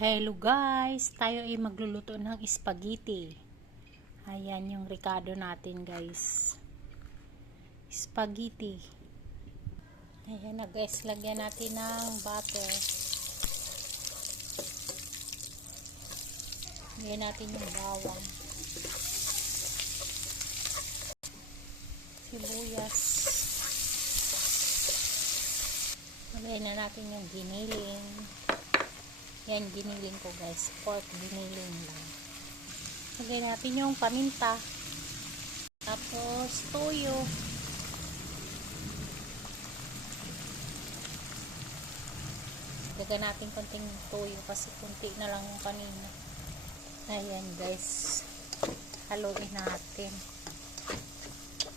Hello guys, tayo ay magluluto ng spaghetti. Ayan yung ricado natin guys. Spaghetti. Ayan na guys, lagyan natin ng butter. Lagyan natin yung bawang. Sibuyas. Lagyan na natin yung giniling. Yan, giniling ko guys. Pork giniling lang. Lagyan natin yung paminta. Tapos, toyo. Lagyan natin konting toyo kasi kunti na lang yung kanina. Ayan guys. Haluin natin.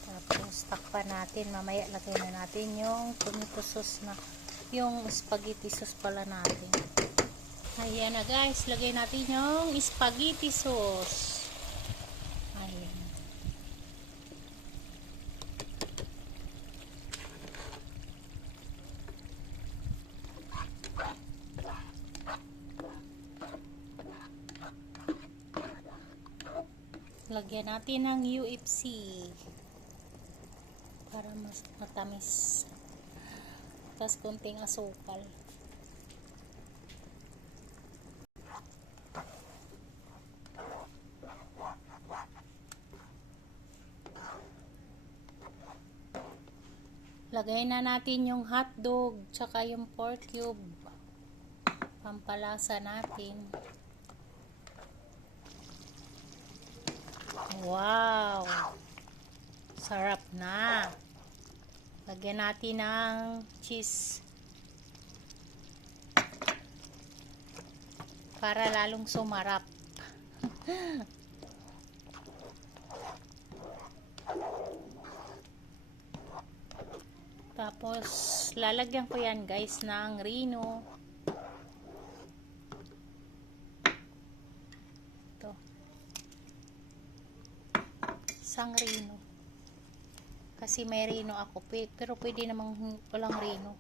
Tapos, takpan natin. Mamaya lagyan na natin yung tomato sauce na. Yung spaghetti sauce pala natin. Ayan na guys, lagay natin yung spaghetti sauce. Ayan. Lagyan natin ng UFC para mas matamis. Tapos konting asukal. Lagay na natin yung hotdog tsaka yung pork cube. Pampalasa natin. Wow! Sarap na. Lagyan natin ng cheese. Para lalong sumarap. Tapos, lalagyan ko yan guys ng rino. Ito. Isang rino. Kasi may rino ako. Pero pwede namang walang rino.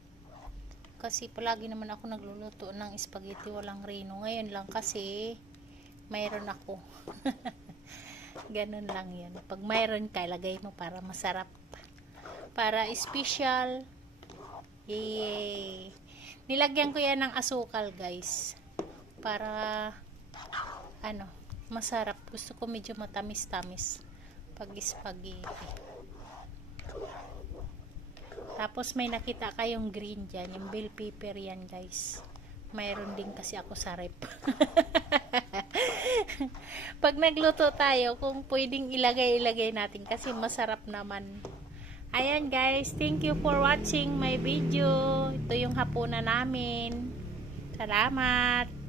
Kasi palagi naman ako nagluluto ng spaghetti walang rino. Ngayon lang kasi mayroon ako. Ganun lang yan. Pag mayroon ka, lagay mo para masarap. Para special. Yay! Nilagyan ko yan ng asukal guys. Para masarap. Gusto ko medyo matamis-tamis pag spaghetti. Tapos may nakita kayong green dyan. Yung bell pepper yan guys. Mayroon din kasi ako sa rep. Pag nagluto tayo, kung pwedeng ilagay natin kasi masarap naman. Ayan guys, thank you for watching my video. Ito yung hapunan namin. Salamat!